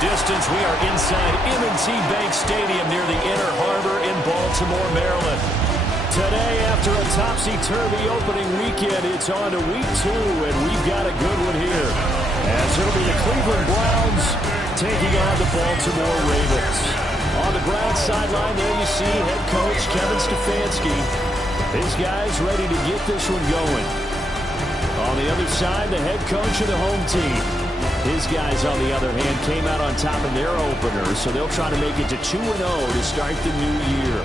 distance, we are inside M&T Bank Stadium near the Inner Harbor in Baltimore, Maryland. Today, after a topsy-turvy opening weekend, it's on to week 2, and we've got a good one here. As it'll be the Cleveland Browns taking on the Baltimore Ravens. On the Browns sideline, there you see head coach Kevin Stefanski. His guys ready to get this one going. On the other side, the head coach of the home team. His guys, on the other hand, came out on top in their opener, so they'll try to make it to 2-0 to start the new year.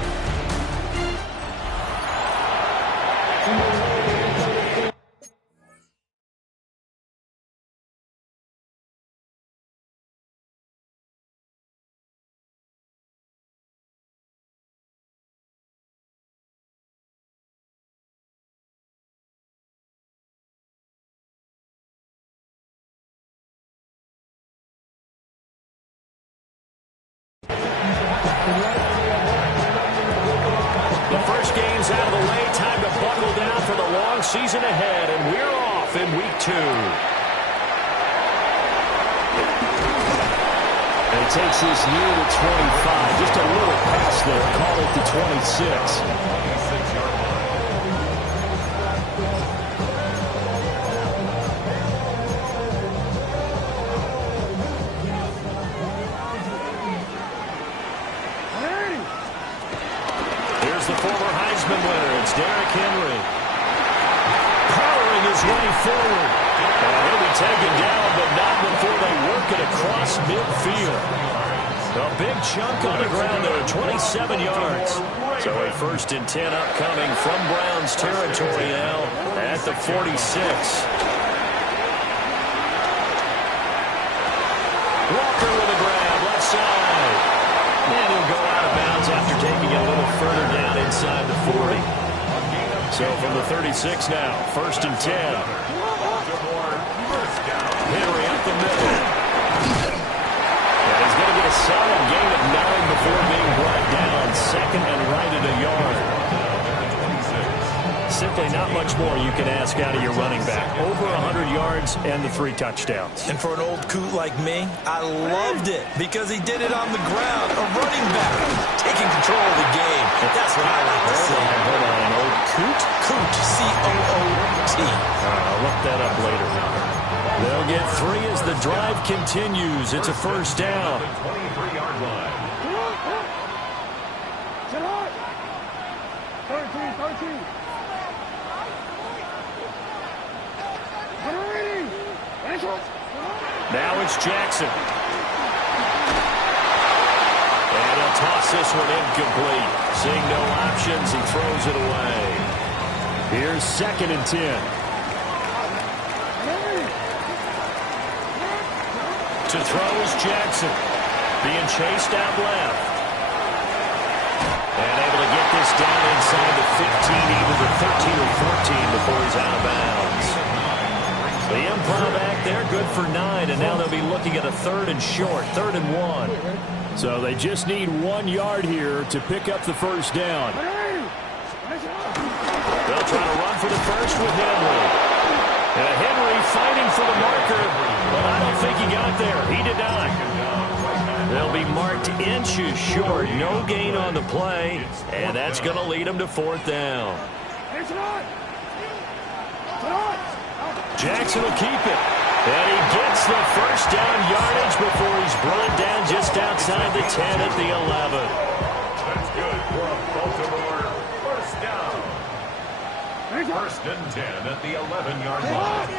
Out of the way, time to buckle down for the long season ahead, and we're off in week 2. And it takes this near the 25, just a little past there, call it the 26. The former Heisman winner, it's Derrick Henry. Powering his way forward. And he'll be taken down, but not before they work it across midfield. A big chunk on the ground there, 27 yards. So a 1st and 10 upcoming from Browns territory now at the 46. Walker with a grab, left side. And he'll go out of bounds after taking it a little further down inside the 40. So from the 36 now, 1st and 10. Henry up the middle. And he's going to get a solid gain of 9 before being brought down. 2nd and right at a yard. Simply not much more you can ask out of your running back. Over 100 yards and the 3 touchdowns. And for an old coot like me, I loved it because he did it on the ground. A running back taking control of the game. That's what I like to see. Hold on, an old coot? Coot, C-O-O-T. I'll look that up later. They'll get 3 as the drive continues. It's a 1st down. 23-yard line. 13. Now it's Jackson. And he'll toss this one incomplete. Seeing no options, he throws it away. Here's 2nd and 10. To throw is Jackson. Being chased out left. And able to get this down inside the 15, either the 13 or 14 before he's out of bounds. The improv back there, good for 9, and now they'll be looking at a 3rd and short, 3rd and 1. So they just need 1 yard here to pick up the 1st down. They'll try to run for the 1st with Henry. And Henry fighting for the marker, but I don't think he got there. He did not. They'll be marked inches short, no gain on the play, and that's going to lead them to 4th down. Jackson will keep it. And he gets the 1st down yardage before he's brought down just outside the 10 at the 11. That's good for a Baltimore 1st down. 1st and 10 at the 11-yard line.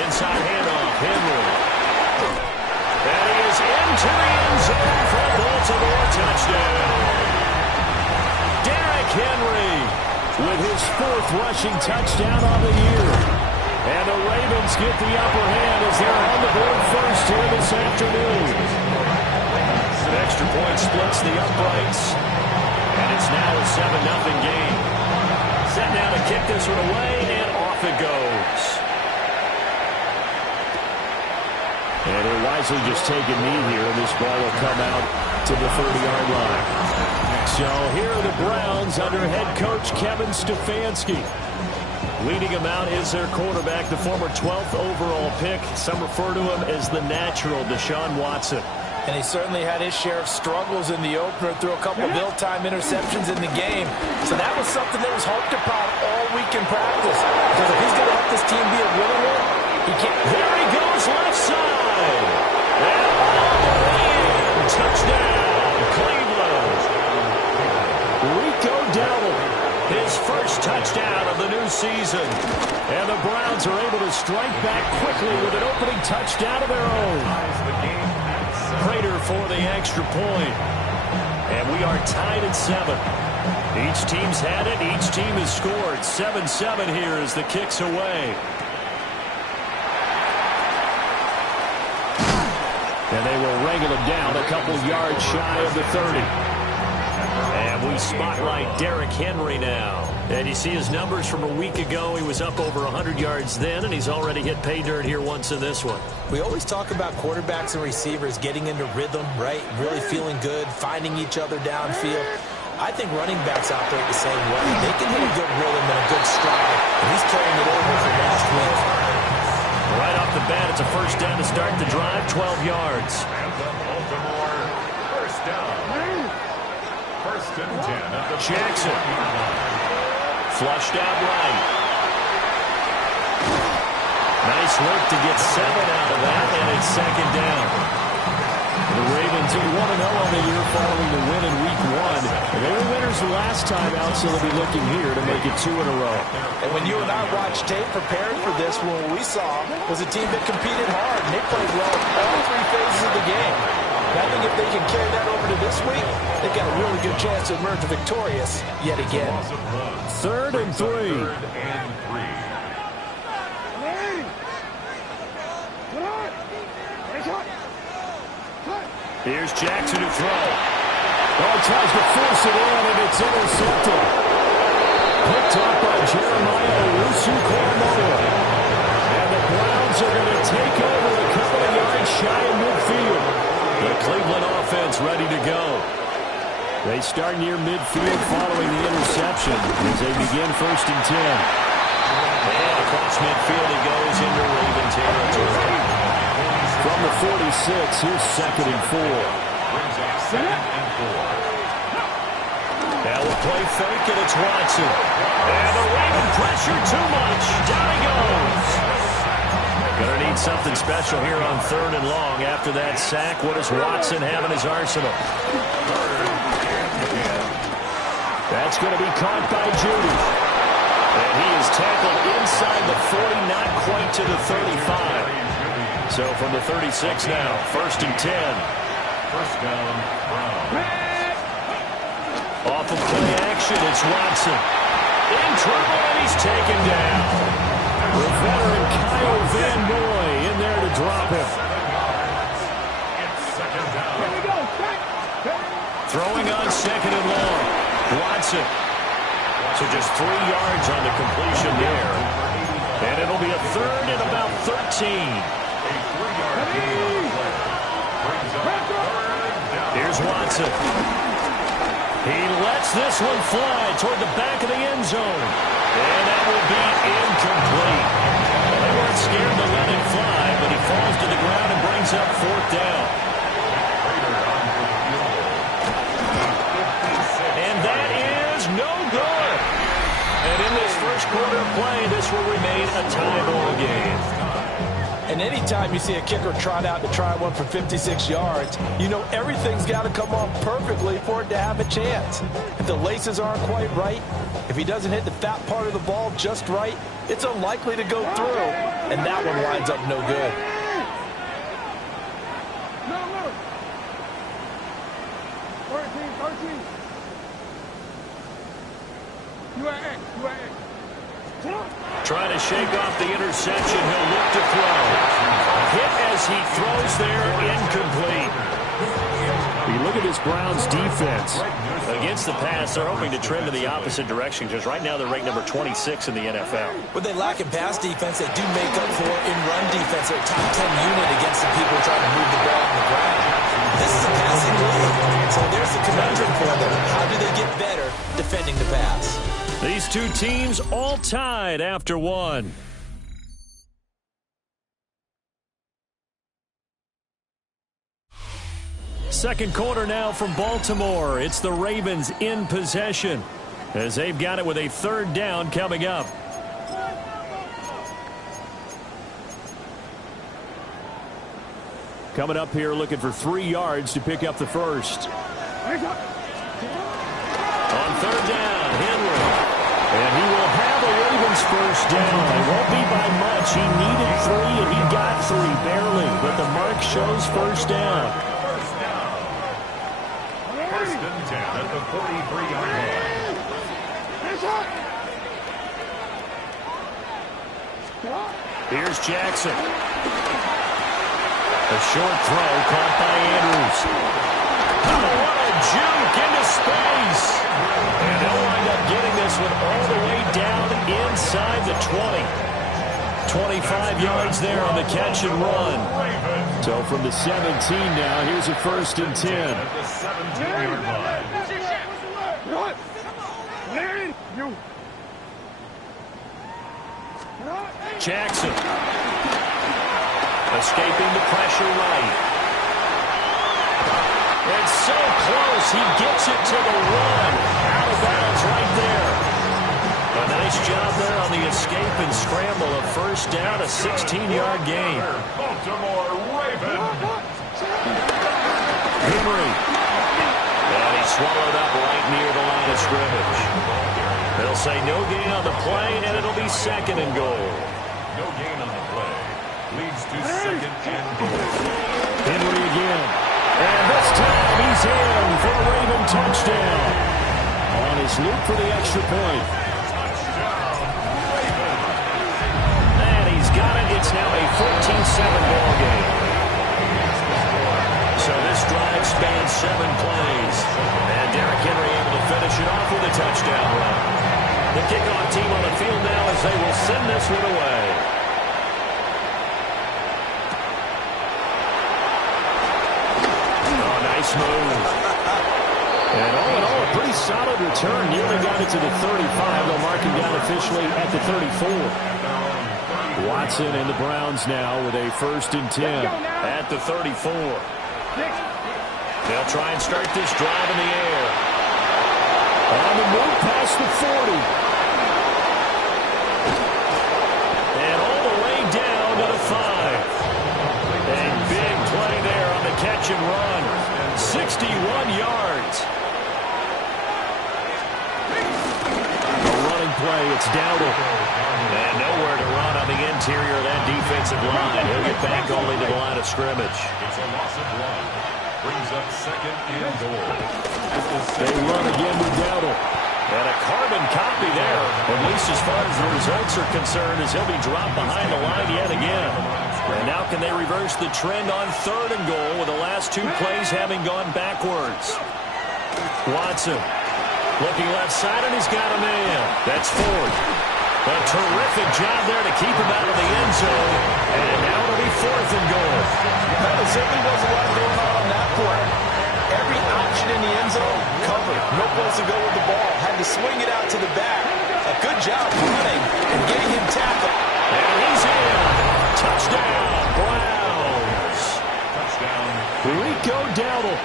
Inside handoff, Henry. And he is into the end zone for a Baltimore touchdown. Derrick Henry with his 4th rushing touchdown on the year. And the Ravens get the upper hand as they're on the board first here this afternoon. An extra point splits the uprights. And it's now a 7-0 game. Set now to kick this one away, and off it goes. And they're wisely just taking knee here, and this ball will come out to the 30-yard line. So here are the Browns under head coach Kevin Stefanski. Leading him out is their quarterback, the former 12th overall pick. Some refer to him as the natural Deshaun Watson. And he certainly had his share of struggles in the opener, threw a couple of ill-timed interceptions in the game. So that was something that was hoped upon all week in practice. Because if he's going to help this team be a winning one, he can't. There he goes, left side. And all the way in. Touchdown, Cleveland. Rico Dowdle, his first touchdown of the new season. And the Browns are able to strike back quickly with an opening touchdown of their own. Prater for the extra point. And we are tied at 7. Each team's had it. Each team has scored. 7-7 here as the kick's away. And they will wrangle him down a couple yards shy of the 30. And we spotlight Derrick Henry now. And you see his numbers from a week ago. He was up over 100 yards then, and he's already hit pay dirt here once in this one. We always talk about quarterbacks and receivers getting into rhythm, right? Really feeling good, finding each other downfield. I think running backs operate the same way. They can hit a good rhythm and a good stride, and he's carrying it over from last week. Right off the bat, it's a first down to start the drive, 12 yards. And the Baltimore first down. First and 10 at the Jackson. Flushed out right. Nice work to get 7 out of that, and it's second down. The Ravens are 1-0 on the year following the win in Week 1. They were winners the last time out, so they'll be looking here to make it 2 in a row. And when you and I watched tape preparing for this, what we saw was a team that competed hard, and they played well all 3 phases of the game. I think if they can carry that over to this week, they've got a really good chance to emerge victorious yet again. 3rd and 3. Here's Jackson to throw. Oh, tries to force it in, and it's intercepted. Picked up by Jeremiah Owusu-Koramoah. And the Browns are going to take over a couple of yards shy of midfield. The Cleveland offense ready to go. They start near midfield following the interception as they begin 1st and 10. And across midfield he goes into Raven territory. From the 46, here's 2nd and 4. Now we'll play fake, and it's Watson. And the Raven pressure too much. Down he goes. Gonna need something special here on 3rd and long. After that sack, what does Watson have in his arsenal? That's going to be caught by Judy. And he is tackled inside the 40, not quite to the 35. So from the 36 now, 1st and 10. First down, Brown. Off of play action, it's Watson. In trouble, and he's taken down. The veteran Kyle Van Noy in there to drop him. Throwing on 2nd and long. Watson. So just 3 yards on the completion there. And it'll be a 3rd and about 13. Here's Watson. He lets this one fly toward the back of the end zone. And that will be incomplete. They weren't scared to let him fly, but he falls to the ground and brings up 4th down. And that is no good. And in this first quarter of play, this will remain a tie ball game. And anytime you see a kicker trot out to try one for 56 yards, you know everything's got to come off perfectly for it to have a chance. If the laces aren't quite right, if he doesn't hit the fat part of the ball just right, it's unlikely to go through. And that one winds up no good. Trying to shake off the interception. He'll look to throw. Hit as he throws there, incomplete. You look at this Browns defense. Against the pass, they're hoping to trend in the opposite direction because right now they're ranked number 26 in the NFL. What they lack in pass defense, they do make up for in run defense. They're a top 10 unit against the people trying to move the ball on the ground. This is a passing league, so there's the conundrum for them. How do they get better defending the pass? These two teams all tied after one. Second quarter now from Baltimore. It's the Ravens in possession as they've got it with a third down coming up. Coming up here looking for 3 yards to pick up the first. On third down, Henry. And he will have a Ravens first down. It won't be by much. He needed 3 and he got 3 barely. But the mark shows first down. First and 10 at the 43-yard line. Here's Jackson. A short throw caught by Andrews. Oh, what a juke into space. And they'll wind up getting this one all the way down inside the 20. 25 yards there on the catch and run. So from the 17 now, here's a first and 10. At the 17-yard line. Jackson. Escaping the pressure right. And so close. He gets it to the 1. Out of bounds right there. A nice job there on the escape and scramble. A first down, a 16-yard gain. Baltimore Ravens. Henry. And he's swallowed up right near the line of scrimmage. They'll say no gain on the play, and it'll be second and goal. No gain on the play. Leads to second and goal. Henry again. And this time he's in for a Raven touchdown. On his loop for the extra point. And he's got it. It's now a 14-7 ball game. So this drive spans 7 plays. And Derrick Henry able to finish it off with a touchdown run. The kickoff team on the field now as they will send this one away. Oh, nice move. And all in all, a pretty solid return. Nearly got it to the 35. They'll mark him down officially at the 34. Watson and the Browns now with a first and 10 at the 34. They'll try and start this drive in the air. On the move past the 40. And all the way down to the 5. A big play there on the catch and run. 61 yards. A running play, it's Dowdle. And nowhere to run on the interior of that defensive line. He'll get back only to the line of scrimmage. It's a loss of 1. Brings up second and goal. They run again with Dowdle. And a carbon copy there, at least as far as the results are concerned, as he'll be dropped behind the line yet again. And now can they reverse the trend on third and goal with the last 2 plays having gone backwards? Watson looking left side, and he's got a man. That's Ford. A terrific job there to keep him out of the end zone. And now it'll be fourth and goal. There certainly was a lot going on that play. Every option in the end zone covered. No place to go with the ball. Had to swing it out to the back. A good job running and getting him tackled. And he's in. Touchdown, Browns. Touchdown. Rico Dowdle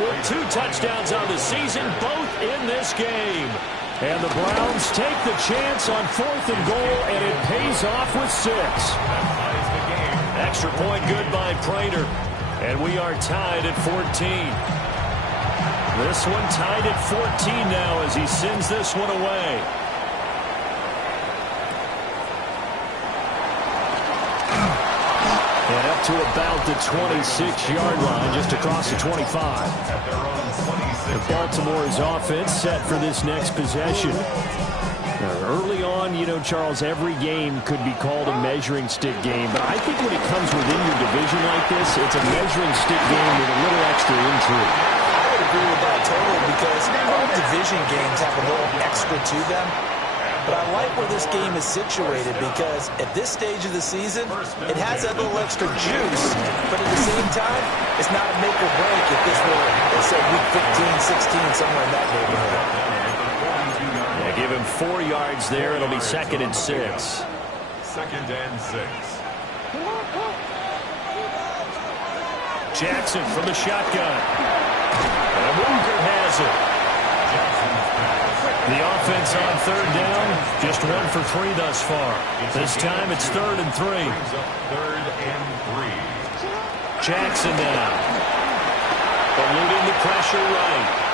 with 2 touchdowns on the season, both in this game. And the Browns take the chance on fourth and goal, and it pays off with 6. Extra point good by Prater. And we are tied at 14. This one tied at 14 now as he sends this one away. And up to about the 26-yard line, just across the 25. And Baltimore's offense set for this next possession. Early on, you know, Charles, every game could be called a measuring stick game. But I think when it comes within your division like this, it's a measuring stick game with a little extra intrigue. I would agree with that totally because all division games have a little extra to them. But I like where this game is situated because at this stage of the season, it has that little extra juice. But at the same time, it's not a make or break if this were, let's say, week 15, 16, somewhere in that neighborhood. They give Gave him 4 yards there. It'll be 2nd and 6. 2nd and 6. Jackson from the shotgun. And Walker has it. The offense on 3rd down, just 1 for 3 thus far. This time it's 3rd and 3. 3rd and 3. Jackson now. Eluding the pressure right.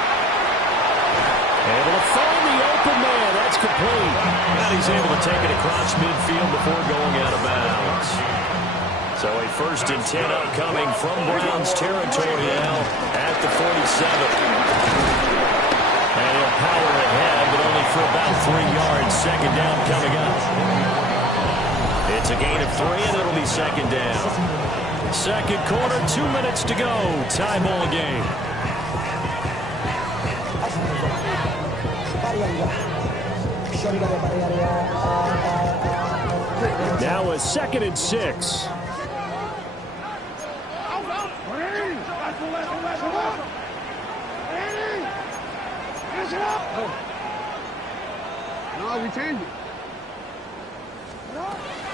Able to find the open man. That's complete. And he's able to take it across midfield before going out of bounds. So a 1st and 10 upcoming from Browns territory now at the 47. And he'll power ahead, but only for about 3 yards. 2nd down coming up. It's a gain of 3, and it'll be 2nd down. 2nd quarter, 2 minutes to go. Tie ball game. Now a 2nd and 6. No, we changed it.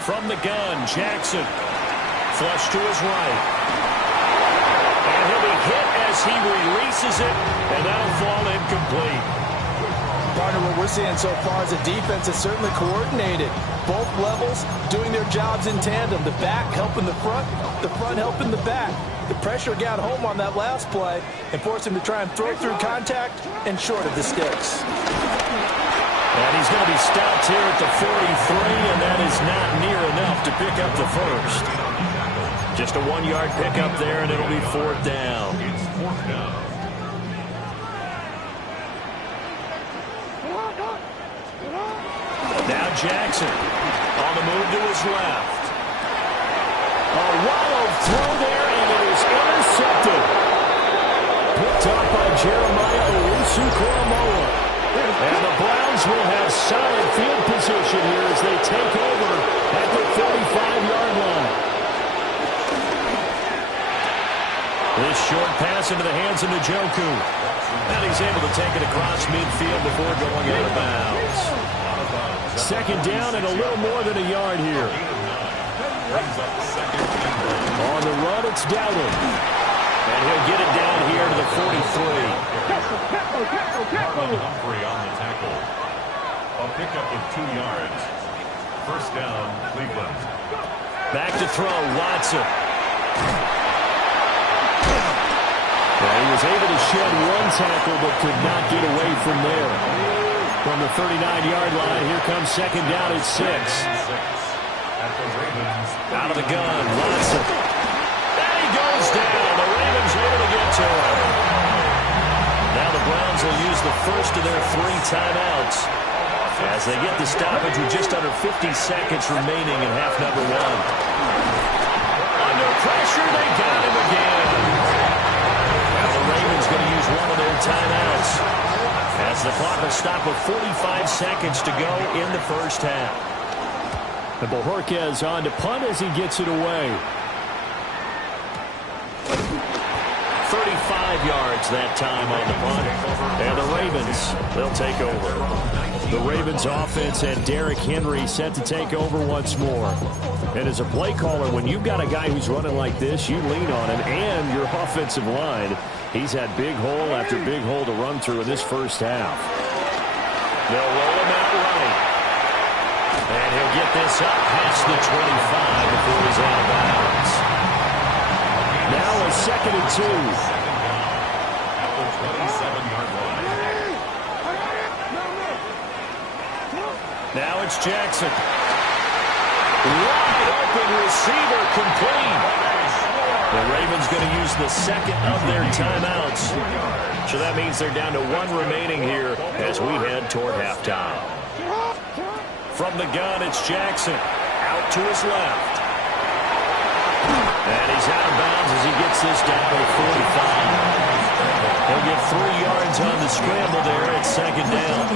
From the gun, Jackson. Flush to his right. And he'll be hit as he releases it, and that'll fall incomplete. Partner, what we're seeing so far is the defense is certainly coordinated. Both levels doing their jobs in tandem. The back helping the front helping the back. The pressure got home on that last play and forced him to try and throw through contact and short of the sticks. And he's going to be stopped here at the 43, and that is not near enough to pick up the 1st. Just a 1-yard pickup there, and it'll be 4th down. It's 4th down. Now Jackson on the move to his left. A wallow throw there, and it is intercepted. Picked up by Jeremiah Owusu-Koramoah. And the Browns will have solid field position here as they take over at the 45-yard line. This short pass into the hands of Njoku. And he's able to take it across midfield before going out of bounds. 2nd down and a little more than a yard here. On the run, it's Dowdle. And he'll get it down here to the 43. Humphrey on the tackle. A pickup of 2 yards. 1st down, Cleveland. Back to throw, Watson. Well, he was able to shed 1 tackle, but could not get away from there. From the 39-yard line, here comes 2nd down at 6. At the Ravens. Out of the gun, Watson. And he goes down. The Ravens able to get to him. Now the Browns will use the 1st of their 3 timeouts as they get the stoppage with just under 50 seconds remaining in half number 1. Under pressure, they got him again. Now the Ravens going to use 1 of their timeouts as the clock will stop with 45 seconds to go in the 1st half. And Bojorquez on to punt as he gets it away. 35 yards that time on the punt. And the Ravens, they'll take over. The Ravens offense and Derrick Henry set to take over once more. And as a play caller, when you've got a guy who's running like this, you lean on him and your offensive line. He's had big hole after big hole to run through in this 1st half. They'll roll him out right. And he'll get this up past the 25 before he's out of bounds. Now a 2nd and 2. At the 27-yard line. Now it's Jackson. Wide open receiver complete. The Ravens going to use the 2nd of their timeouts. So that means they're down to 1 remaining here as we head toward halftime. From the gun, it's Jackson. Out to his left. And he's out of bounds as he gets this down to 45. He'll get 3 yards on the scramble there at 2nd down.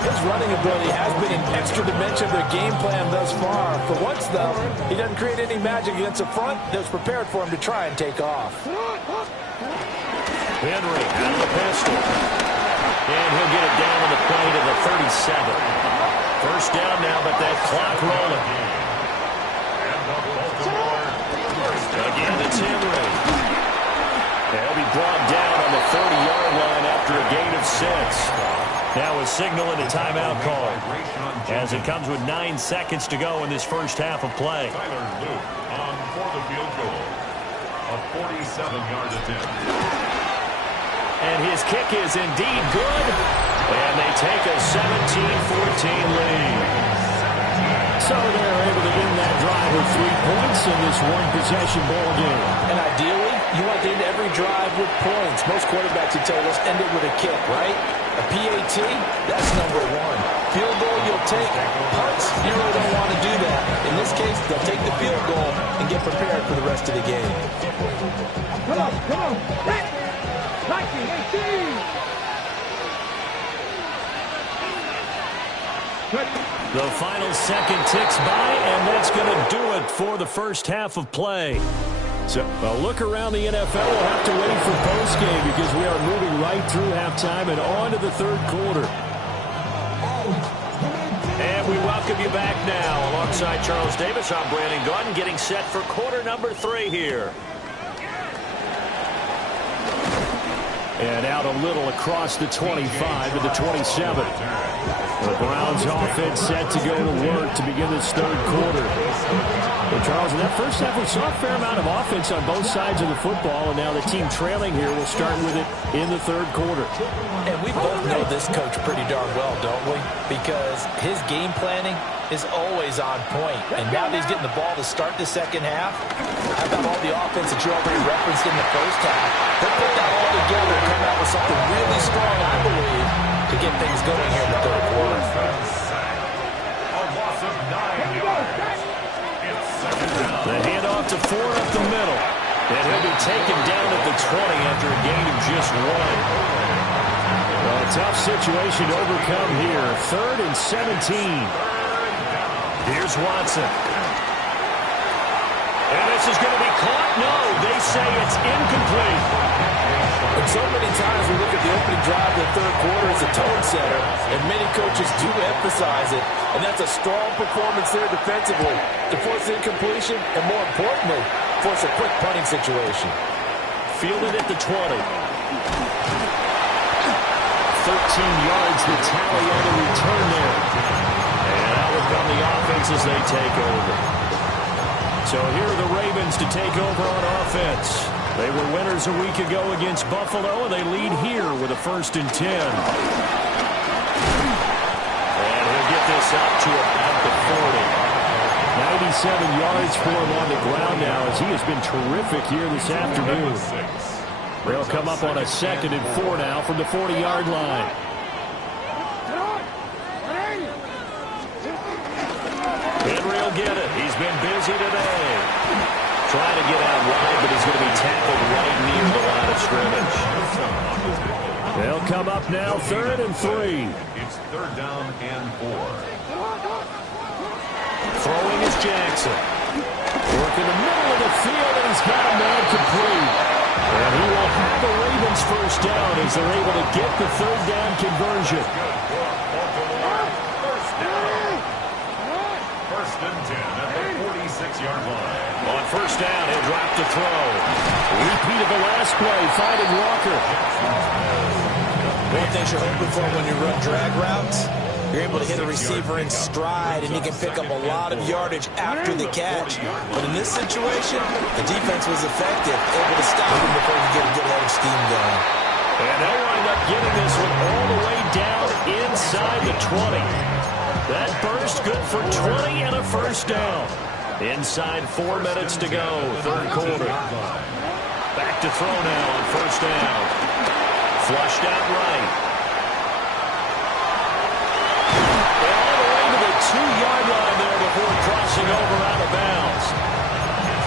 His running ability has been an extra dimension of their game plan thus far. For once, though, he doesn't create any magic against the front that's prepared for him to try and take off. Henry out of the pistol. And he'll get it down on the play to the 37. First down now, but that clock rolling. Again, it's Henry. They'll be brought down on the 30-yard line after a gain of 6. Now a signal and a timeout call, as it comes with 9 seconds to go in this first half of play. Tyler Luke on for the field goal. A 47-yard attempt. And his kick is indeed good. And they take a 17-14 lead. So they're able to end that drive with 3 points in this one-possession ball game. And ideally, you want to end every drive with points. Most quarterbacks would tell us end it with a kick, right? A PAT, that's number 1. Field goal, you'll take. Punts, you really don't want to do that. In this case, they'll take the field goal and get prepared for the rest of the game. Come on. 19, 18. The final second ticks by, and that's going to do it for the first half of play. So a look around the NFL. We'll have to wait for postgame because we are moving right through halftime and on to the third quarter. And we welcome you back now. Alongside Charles Davis, I'm Brandon Gaudin, getting set for quarter number 3 here. And out a little across the 25 to the 27. The Browns offense set to go to work to begin this third quarter. Well, Charles, in that first half, we saw a fair amount of offense on both sides of the football, and now the team trailing here will start with it in the third quarter. And we both know this coach pretty darn well, don't we? Because his game planning is always on point. And now that he's getting the ball to start the second half, how about all the offense that you already referenced in the first half? He'll put that all together and come out with something really strong, I believe, to get things going here in the third quarter. A loss of 9 yards. It's second down. The handoff to Ford up the middle. And he'll be taken down at the 20 after a gain of just 1. Well, a tough situation to overcome here. 3rd and 17. Here's Watson. And this is going to be caught. No, they say it's incomplete. And so many times we look at the opening drive of the third quarter as a tone setter, and many coaches do emphasize it. And that's a strong performance there defensively to force incompletion and, more importantly, force a quick punting situation. Fielded at the 20. 13 yards, the tally on the return there. And out will come the offense as they take over. So here are the Ravens to take over on offense. They were winners a week ago against Buffalo, and they lead here with a 1st and 10. And he'll get this up to about the 40. 97 yards for him on the ground now, as he has been terrific here this afternoon. They'll come up on a 2nd and 4 now from the 40-yard line. Henry will get it. He's been busy today. Trying to get out wide, but he's going to be tackled right near the line of scrimmage. They'll come up now 3rd and 3. It's 3rd down and 4. Throwing is Jackson. Work in the middle of the field, and he's got a man complete. And he will have the Ravens first down as they're able to get the 3rd down conversion. First and 10 at the 46-yard line. On first down, he'll drop to throw. Repeat of the last play, finding Walker. One of the things you're hoping for when you run drag routes, you're able to hit a receiver in stride, and he can pick up a lot of yardage after the catch. But in this situation, the defense was effective, able to stop him before he could get a good head of steam going. And they'll wind up getting this one all the way down inside the 20. That burst good for 20 and a first down. Inside 4 minutes to go, third quarter. Back to throw now on first down. Flushed out right. And all the way to the 2-yard line there before crossing over out of bounds.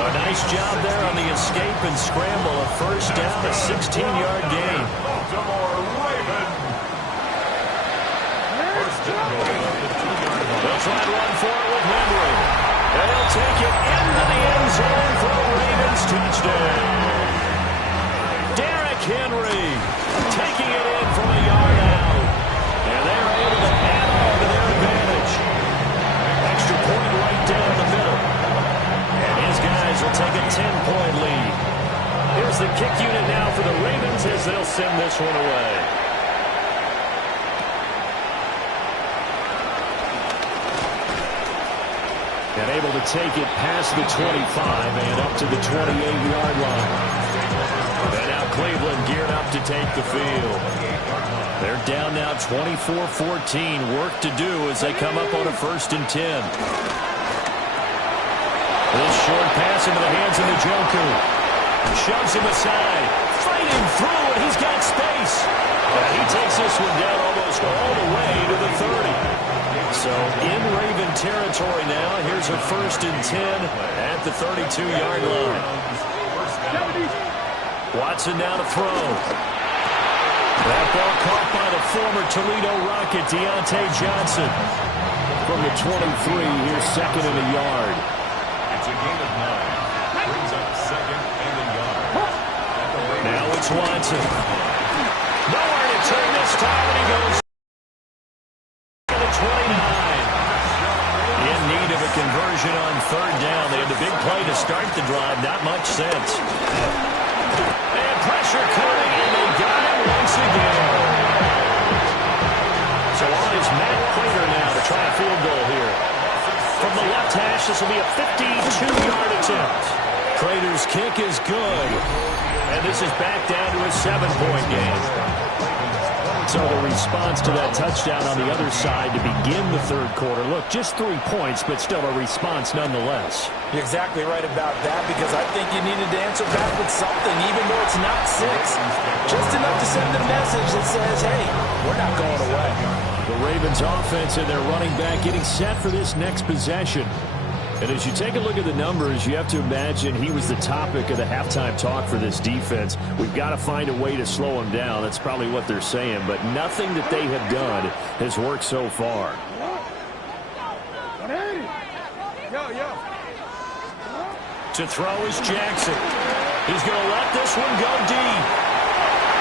A nice job there on the escape and scramble. A first down, a 16-yard gain. Baltimore Ravens. First and goal at the 2-yard line. They'll try to run for it with Henry. They'll take it into the end zone for a Ravens touchdown. Derrick Henry taking it in from a yard out. Here's the kick unit now for the Ravens as they'll send this one away. And able to take it past the 25 and up to the 28-yard line. And now Cleveland geared up to take the field. They're down now 24-14. Work to do as they come up on a 1st and 10. This short pass into the hands of Njoku. Shoves him aside. Fighting through, and he's got space. He takes this one down almost all the way to the 30. So in Raven territory now. Here's a 1st and 10 at the 32-yard line. Watson now to throw. That ball caught by the former Toledo Rocket, Deontay Johnson. From the 23, here's 2nd and a yard. It's a gain of 9. Brings up 2nd and a yard. Now it's Watson. Nowhere to turn this time, and he goes to the 29. In need of a conversion on 3rd down. They had a big play to start the drive. Not much sense. And pressure coming, and they got him once again. So on is Matt Prater now to try a field goal here. From the left hash, this will be a 52-yard attempt. Prater's kick is good. And this is back down to a 7-point game. So the response to that touchdown on the other side to begin the 3rd quarter. Look, just 3 points, but still a response nonetheless. You're exactly right about that, because I think you needed to answer back with something, even though it's not 6. Just enough to send a message that says, hey, we're not going away. The Ravens offense and their running back getting set for this next possession. And as you take a look at the numbers, you have to imagine he was the topic of the halftime talk for this defense. We've got to find a way to slow him down. That's probably what they're saying. But nothing that they have done has worked so far. To throw is Jackson. He's going to let this one go deep.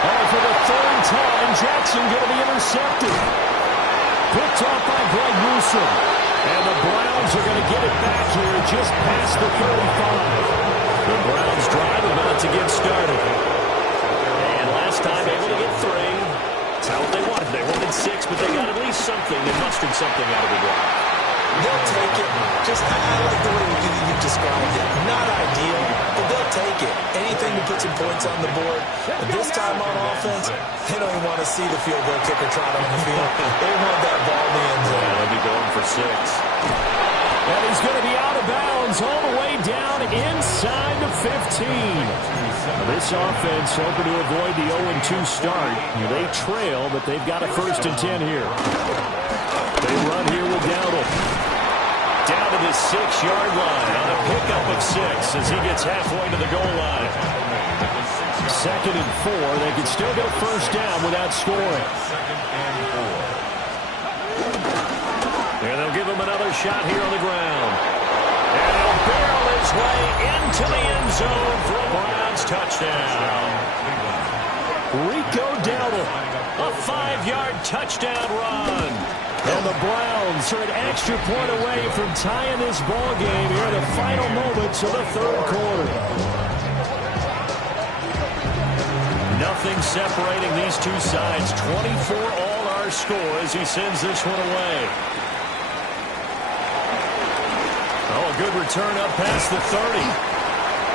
Oh, for the 3rd time, Jackson going to be intercepted. Picked off by Greg Newsome. And the Browns are going to get it back here just past the 35. The Browns drive about to get started. And last time able to get 3. That's not what they wanted. They wanted 6, but they got at least something. They mustered something out of the drive. They'll take it. I like the way you described it. Not ideal, but they'll take it. Anything to put some points on the board. But this time on offense, they don't even want to see the field goal kicker trot on the field. They want that ball in the end zone. Yeah, they'll be going for 6. And he's going to be out of bounds all the way down inside the 15. This offense hoping to avoid the 0-2 start. They trail, but they've got a 1st and 10 here. They run here with Dowdle. Down to the 6-yard line on a pickup of 6 as he gets halfway to the goal line. 2nd and 4. They can still get a 1st down without scoring. And they'll give him another shot here on the ground. And he'll barrel his way into the end zone for a Browns touchdown. Rico Dowdle, a 5-yard touchdown run. And the Browns are an extra point away from tying this ball game here in the final moments of the 3rd quarter. Nothing separating these two sides. 24 all our score as he sends this one away. Oh, a good return up past the 30.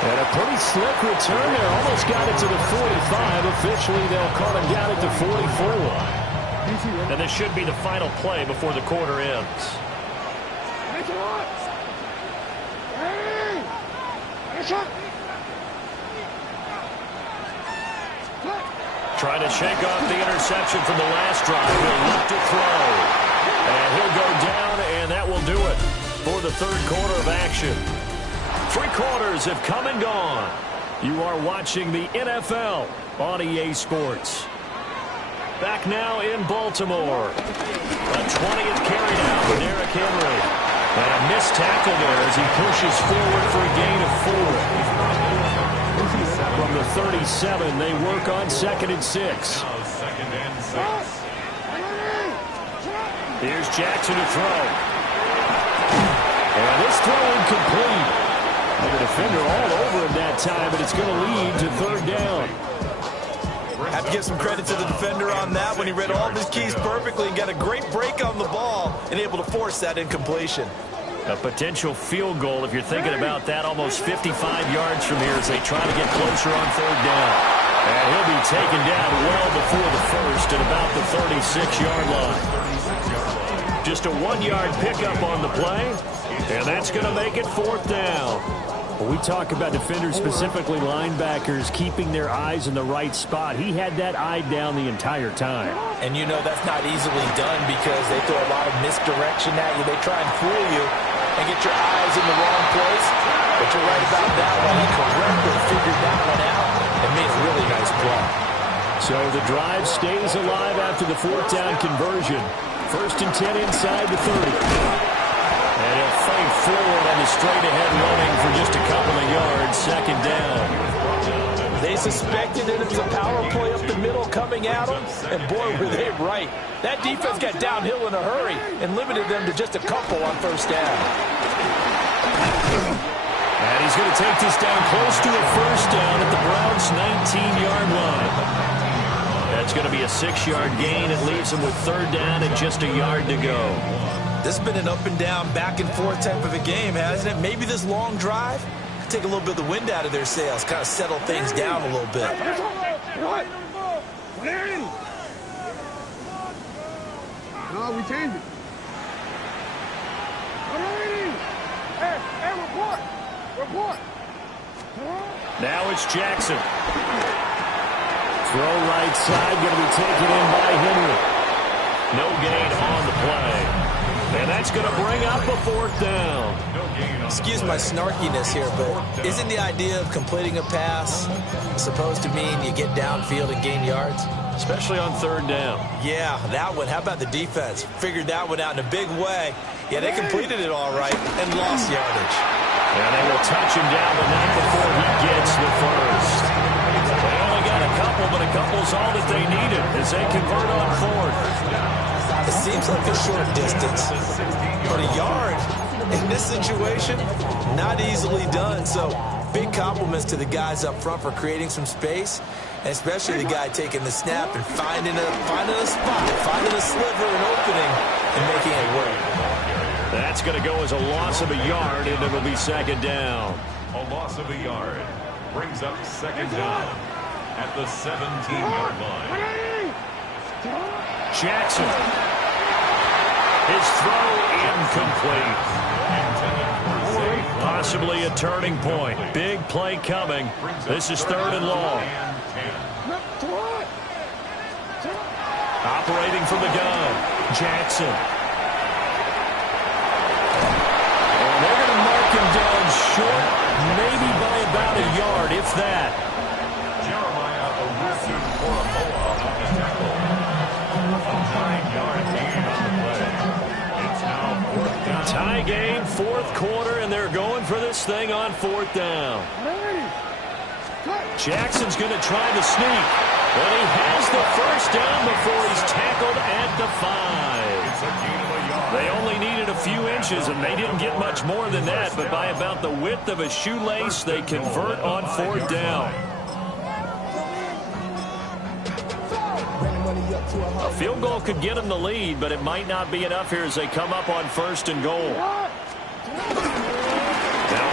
And a pretty slick return there. Almost got it to the 45. Officially, they'll call him down at the 44. And this should be the final play before the quarter ends. Trying to shake off the interception from the last drive. He'll look to throw. And he'll go down, and that will do it for the 3rd quarter of action. 3 quarters have come and gone. You are watching the NFL on EA Sports. Back now in Baltimore. A 20th carry down for Derrick Henry. And a missed tackle there as he pushes forward for a gain of 4. From the 37, they work on 2nd and 6. Here's Jackson to throw. And this throw incomplete. And the defender all over him that time, but it's going to lead to third down. Have to give some credit to the defender on that when he read all of his keys perfectly and got a great break on the ball and able to force that incompletion. A potential field goal, if you're thinking about that, almost 55 yards from here as they try to get closer on third down. And he'll be taken down well before the first at about the 36-yard line. Just a 1-yard pickup on the play, and that's going to make it fourth down. When we talk about defenders, specifically linebackers, keeping their eyes in the right spot, he had that eye down the entire time. And you know that's not easily done because they throw a lot of misdirection at you. They try and fool you and get your eyes in the wrong place. But you're right about that one. He correctly figured that one out and made a really nice play. So the drive stays alive after the fourth down conversion. First and 10 inside the 30. And he'll fade forward on the straight-ahead running for just a couple of yards, second down. They suspected it was a power play up the middle coming at them, and boy, were they right. That defense got downhill in a hurry and limited them to just a couple on first down. And he's going to take this down close to a first down at the Browns' 19-yard line. That's going to be a 6-yard gain. It leaves them with third down and just a yard to go. This has been an up-and-down, back-and-forth type of a game, hasn't it? Maybe this long drive could take a little bit of the wind out of their sails, kind of settle things down a little bit. What? No, we changed it. Hey, report. Report. Now it's Jackson. Throw right side, going to be taken in by Henry. No gain on the play. And that's going to bring up a fourth down. Excuse my snarkiness here, but isn't the idea of completing a pass supposed to mean you get downfield and gain yards? Especially on third down. Yeah, that one. How about the defense? Figured that one out in a big way. Yeah, they completed it all right and lost yardage. And they will touch him down, but not before he gets the first. They only got a couple, but a couple's all that they needed as they convert on fourth. It seems like a short distance, but a yard in this situation, not easily done. So big compliments to the guys up front for creating some space, and especially the guy taking the snap and finding a spot, finding a sliver, an opening, and making it work. That's going to go as a loss of a yard, and it'll be second down. A loss of a yard brings up second down at the 17-yard line. Jackson. His throw incomplete. Possibly a turning point. Big play coming. This is third and long. Operating from the gun, Jackson. And they're going to mark him down short, maybe by about a yard, if that. Jeremiah Owusu-Koramoah on the tackle. A 9-yard gain on the play. It's now fourth down. Tie game, fourth quarter, and they're going for this thing on fourth down. Jackson's going to try to sneak, but he has the first down before he's tackled at the 5. It's a gain of a yard. They only needed a few inches, and they didn't get much more than that, but by about the width of a shoelace, they convert on fourth down. A field goal could get them the lead, but it might not be enough here as they come up on first and goal. Now a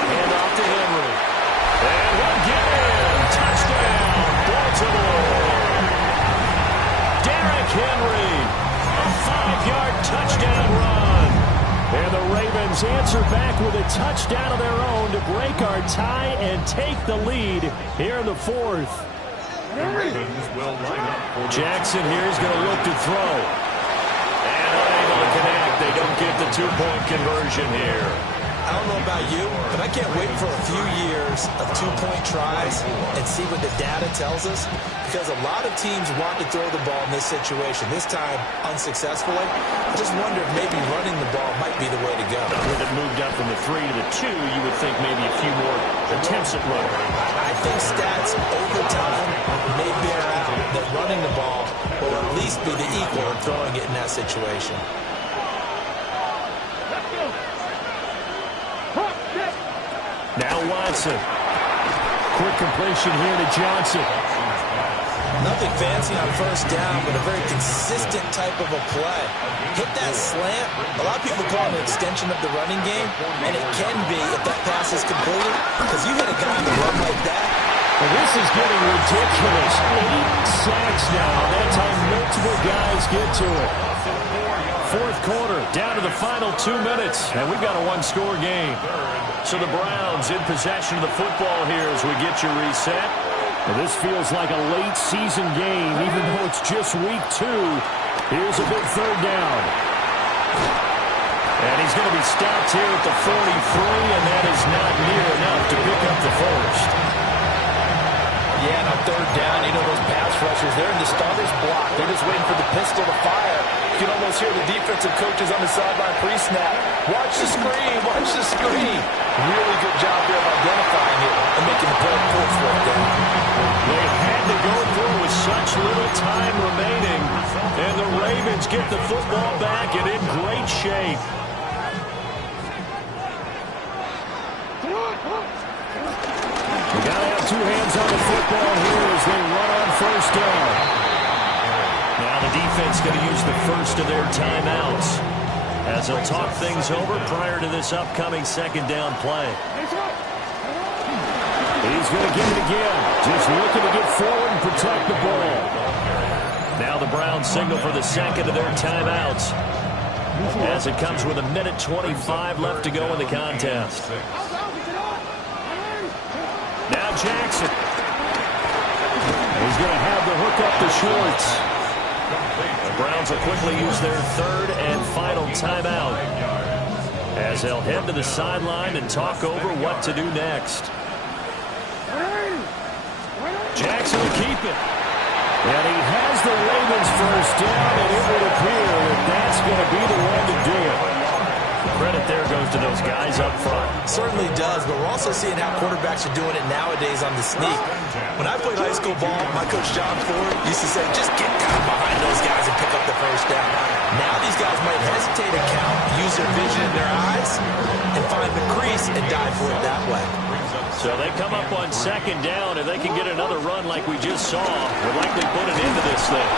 handoff to Henry. And he'll get in. Touchdown, Baltimore. Derrick Henry. A 5-yard touchdown run. And the Ravens answer back with a touchdown of their own to break our tie and take the lead here in the fourth. The Ravens will line up for Jackson here is going to look to throw. And unable to connect. They don't get the two-point conversion here. I don't know about you, but I can't wait for a few years of two-point tries and see what the data tells us, because a lot of teams want to throw the ball in this situation, this time unsuccessfully. I just wonder if maybe running the ball might be the way to go. With it moved up from the 3 to the 2, you would think maybe a few more attempts at running. I think stats over time may bear out that running the ball will at least be the equal in throwing it in that situation. Now Now Watson. Quick completion here to Johnson. Nothing fancy on first down, but a very consistent type of a play. Hit that slant. A lot of people call it an extension of the running game, and it can be if that pass is completed, because you hit a guy on the run like that. Well, this is getting ridiculous. 8 sacks now. That's how multiple guys get to it. Fourth quarter, down to the final 2 minutes, and we've got a one-score game. So the Browns in possession of the football here as we get you reset. Well, this feels like a late-season game, even though it's just week 2. Here's a big third down. And he's going to be stopped here at the 43, and that is not near enough to pick up the first. Yeah, and on third down, you know those pass rushers, they're in the starter's block. They're just waiting for the pistol to fire. You can almost hear the defensive coaches on the sideline pre-snap. Watch the screen, watch the screen. Really good job there of identifying it and making the play for fourth down. They had to go through with such little time remaining, and the Ravens get the football back and in great shape. We got to have 2 hands on the football here as they run on first down. Now the defense going to use the first of their timeouts as they'll talk things over prior to this upcoming second down play. He's going to get it again, just looking to get forward and protect the ball. Now the Browns signal for the second of their timeouts as it comes with 1:25 left to go in the contest. Now Jackson. He's going to have the hook up to Schwartz. The Browns will quickly use their third and final timeout as they'll head to the sideline and talk over what to do next. Jackson will keep it. And he has the Ravens first down, and it would appear that that's going to be the one to do it. Credit there goes to those guys up front. Certainly does, but we're also seeing how quarterbacks are doing it nowadays on the sneak. When I played high school ball, my coach John Ford used to say, just get down behind those guys and pick up the first down. Now these guys might hesitate to count, use their vision in their eyes, and find the crease and dive for it that way. So they come up on second down, and they can get another run like we just saw. We'll likely put it into this thing.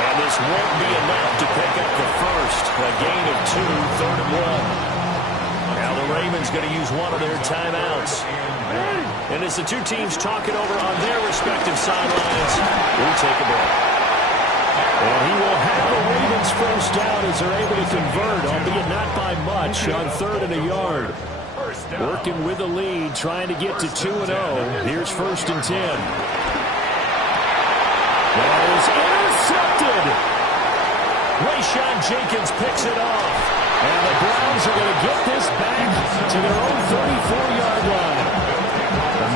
And this won't be enough to pick up the first. A gain of 2, third and 1. Now the Ravens going to use one of their timeouts. And as the two teams talk it over on their respective sidelines, we'll take a break. And he will have the Ravens first down as they're able to convert, albeit not by much, on 3rd and a yard. Working with the lead, trying to get to 2-0. Here's 1st and 10. That is intercepted. Rayshawn Jenkins picks it off. And the Browns are going to get this back to their own 34-yard line.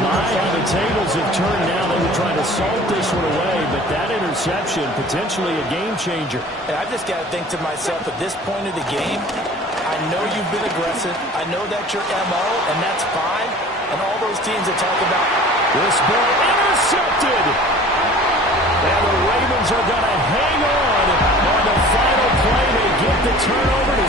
My, how the tables have turned now. They were trying to salt this one away, but that interception, potentially a game changer. And I just got to think to myself, at this point of the game, I know you've been aggressive. I know that's your MO, and that's fine. And all those teams that talk about this ball intercepted. And the Ravens are going to hang on the final play. They get the turnover to